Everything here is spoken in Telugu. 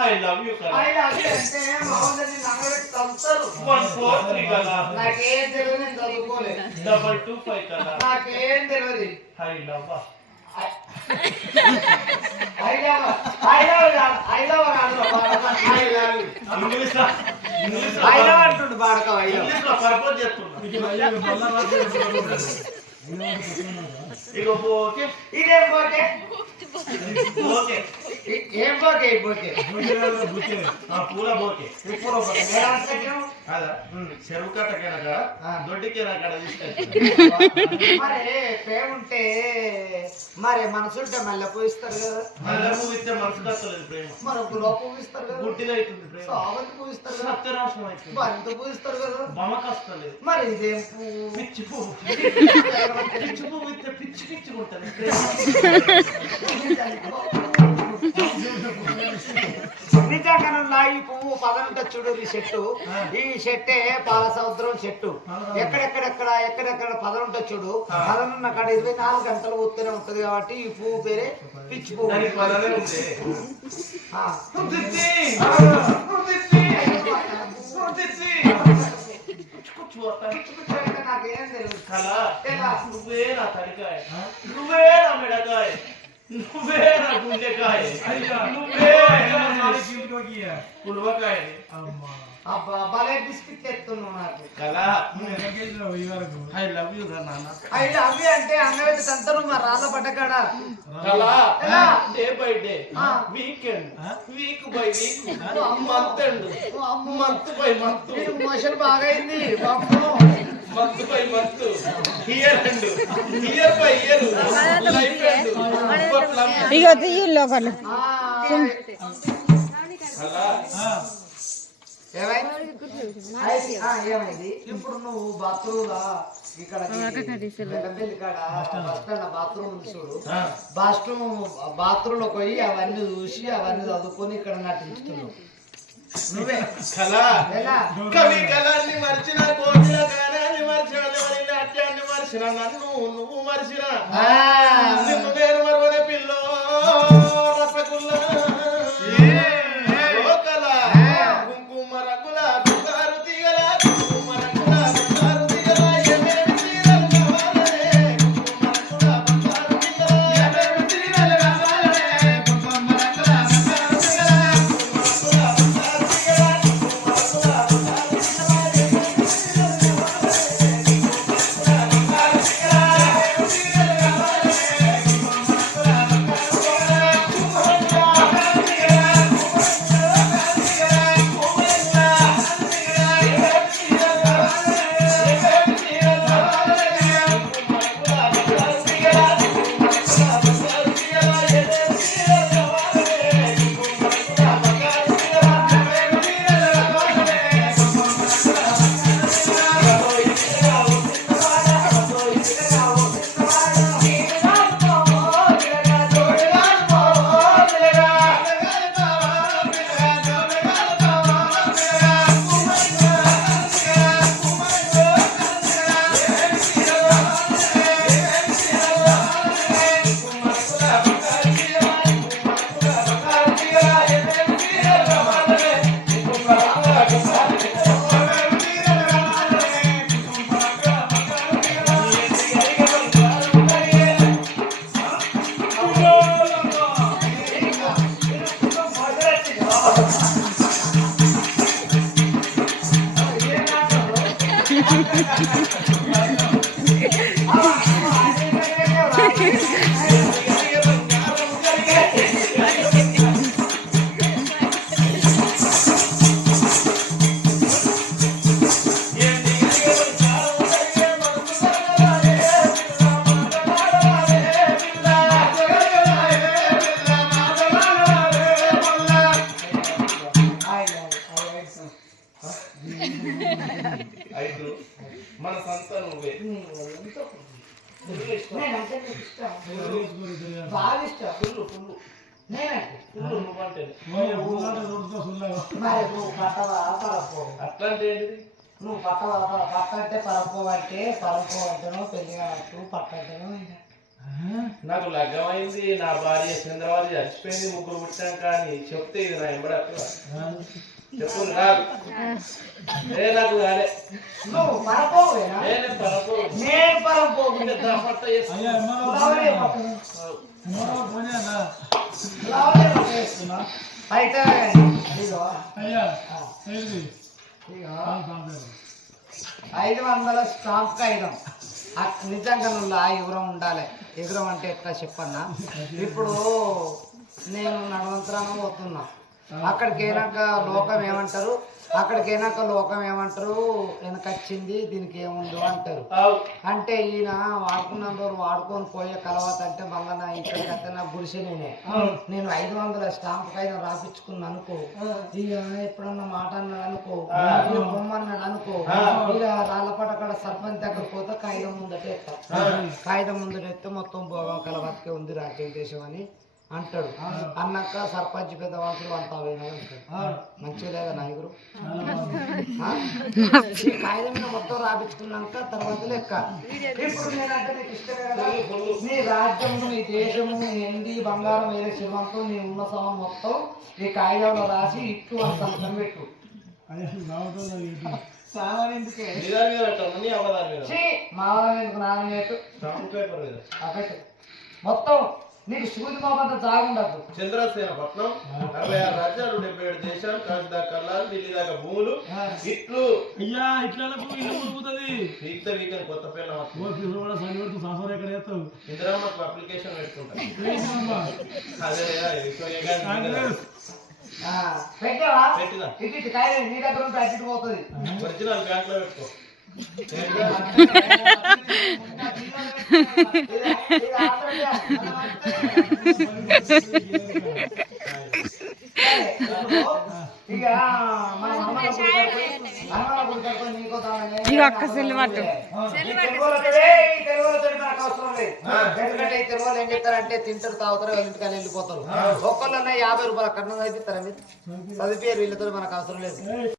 ఐ లవ్ యూ కదా ఐ లవ్ యూ అంటే మగవాళ్ళని నగబెట్టి చంపుతారు వన్ ఫోర్ త్రీ కదా నాకేం తెలియదు నేను చదువుకోలేదు డబల్ టూ ఫైవ్ కదా నాకేం తెలియదు I love I love I love కాదు ఐ లవ్ కాదు I love English English I love అంటుండు బాడక ఐ లవ్ ఇంగ్లీష్లో పర్పస్ చేస్తున్నా ఇగో ఓకే ఇదేం పోతే ఓకే ఏం ఆ పూల బోకే. చెరువు ఆ. తీసుకొచ్చి మరి ప్రేమ ఉంటే మరి మనసుంటే మళ్ళీ పూయిస్తారు కదా. మళ్ళీ ఇస్తే మనసు కట్టలేదు ప్రేమ. మరి గులాబ్ పూయిస్తారు కదా. గుడ్డిగా అవుతుంది ప్రేమ. సావంతి పూయిస్తారు కదా. సత్యనాశనం అవుతుంది బంతి పూయిస్తారు కదా. బమకస్తలేదు మరి ఇదేం పువ్వు? పిచ్చి పువ్వు. పిచ్చి పువ్వు ఇస్తే పిచ్చి పిచ్చి ఉంటుంది. నిజంగా ఈ పువ్వు పదంట చూడు ఈ చెట్టు. ఈ చెట్టే పాల సముద్రం చెట్టు. ఎక్కడెక్కడెక్కడ ఎక్కడెక్కడ పదనుంట చూడు. పదనున్న కాడ ఇరవై నాలుగు గంటలు ఊతూనే ఉంటది కాబట్టి ఈ పువ్వు పేరే పిచ్చి పువ్వు. నాకేం? నువ్వే నా తడికాయ. నువ్వే నా మెడకాయ. నువ్వే నా గుండెకాయ నువ్వే నా పులవకాయ అబ్బా భలే బిస్కెట్ ఎత్తున్నావు నాకు కళ ఐ లవ్ యూ రా నాన్న అయితే అవి అంటే అంగడి తంతరు మా రాళ్ళ పడ్డకాడ కళ ఎలా? Day by day. Weekend week by week month month by month motion బాగా అయింది month by month year year by year life ఇక తీయుల్లో ఒకళ్ళు. ఇప్పుడు నువ్వు బాత్రూమ్ ఇక్కడ బాత్రూమ్ ఉంది చూడు. బాత్రూమ్ బాత్రూమ్లో పోయి అవన్నీ చూసి అవన్నీ చదువుకొని ఇక్కడ నటించుతున్నావు. నువ్వే. కళ. కవి కళాన్ని మర్చిన కోకిల గానాన్ని మర్చిన నెమలి నాట్యాన్ని మర్చిన నన్ను నువ్వు మర్చిన. నిన్ను నేను మరవనే పిల్లో రసగుల్లా. ఐదు. మన సంత నువ్వే. నువ్వు అట్లాంటి పర- పట్ట అంటే పరపో అంటే పరపో అంటేనో పెళ్ళి కావచ్చు పట్ట అంటేనో. నాకు లగ్గమైంది నా భార్య చంద్రవాది చచ్చిపోయింది ముగ్గురు పుట్టాం కానీ చెప్తే ఇది నా ఎంబడ చెప్పు నువ్వు పరపోవేనా నేను పరపోవు అయితే ఐదు వందల స్టాంప్ కాగితం నిజంగా నువ్వు ఆ ఎగురం ఉండాలి. ఎగురం అంటే ఎట్లా చెప్పన్నా? ఇప్పుడు నేను నడవంతరానం పోతున్నా. అక్కడికి అయినాక లోకం ఏమంటారు? అక్కడికి అయినాక లోకం ఏమంటారు? వెనకొచ్చింది దీనికి ఏముందో అంటారు. అంటే ఈయన వాడుకున్న రోజు వాడుకొని పోయే కలవత అంటే మళ్ళీ నా ఇక్కడికి అయితే నా గుడిసె నేనే. నేను ఐదు వందల స్టాంప్ పైన రాపించుకున్నా అనుకో ఇక ఎప్పుడన్నా మాట అన్నాడు అనుకో ఇక బొమ్మ అన్నాడు అనుకో ఇక రాళ్ళపాట అక్కడ సర్పంచ్ దగ్గర పోతే కాగితం ముందట ఎత్తా. కాగితం ముందట ఎత్తే మొత్తం భోగం కలవతకే ఉంది రాజ్యం దేశం అని. అంటాడు. అన్నాక సర్పంచ్ పెద్ద మనుషులు అంతా పోయినా అంటాడు. మంచిగా లేదా నాయకుడు? ఆ? ఈ కాగితం మీద మొత్తం రాపించుకున్నాక తర్వాత లెక్క. ఇప్పుడు నేనంటే నీకు ఇష్టమే కదా? నీ రాజ్యము నీ దేశము నీ ఎండి బంగారం ఏదో శివంతో నీ ఉన్న సమం మొత్తం ఈ కాగితంలో రాసి ఇట్టు అని పెట్టు. ఎందుకే? నాన్న ఆ పెట్టు. మొత్తం నీకు సూది మాపంత జాగుండద్దు చంద్రసేన పట్నం అరవై ఆరు రాజ్యాలు డెబ్బై ఏడు దేశాలు కాశీ దాకా కల్లాలు ఢిల్లీ దాకా భూములు ఇట్లు అయ్యా ఇట్లా ఇల్లు మునుగుతుంది వీక్త వీకని కొత్త పిల్ల సంసారం ఎక్కడ చేస్తావు? ఇందిరామ్మకు అప్లికేషన్ పెట్టుకుంటా. ఏంటమ్మా? అదే పెట్టావా పెట్టినా. నీ దగ్గర ఉంటే పోతుంది. ఒరిజినల్ బ్యాంక్లో పెట్టుకో ఇగో అక్క. ఎందుకంటే ఈ తెలుగులో ఏం చెప్తారంటే తింటారు తాగుతారు వాళ్ళ ఇంటికి వెళ్ళిపోతారు ఒక్కళ్ళన్నా యాభై రూపాయల కట్నం చదివిస్తారా మీరు? చదివిపోయారు వీళ్ళతో మనకు అవసరం లేదు.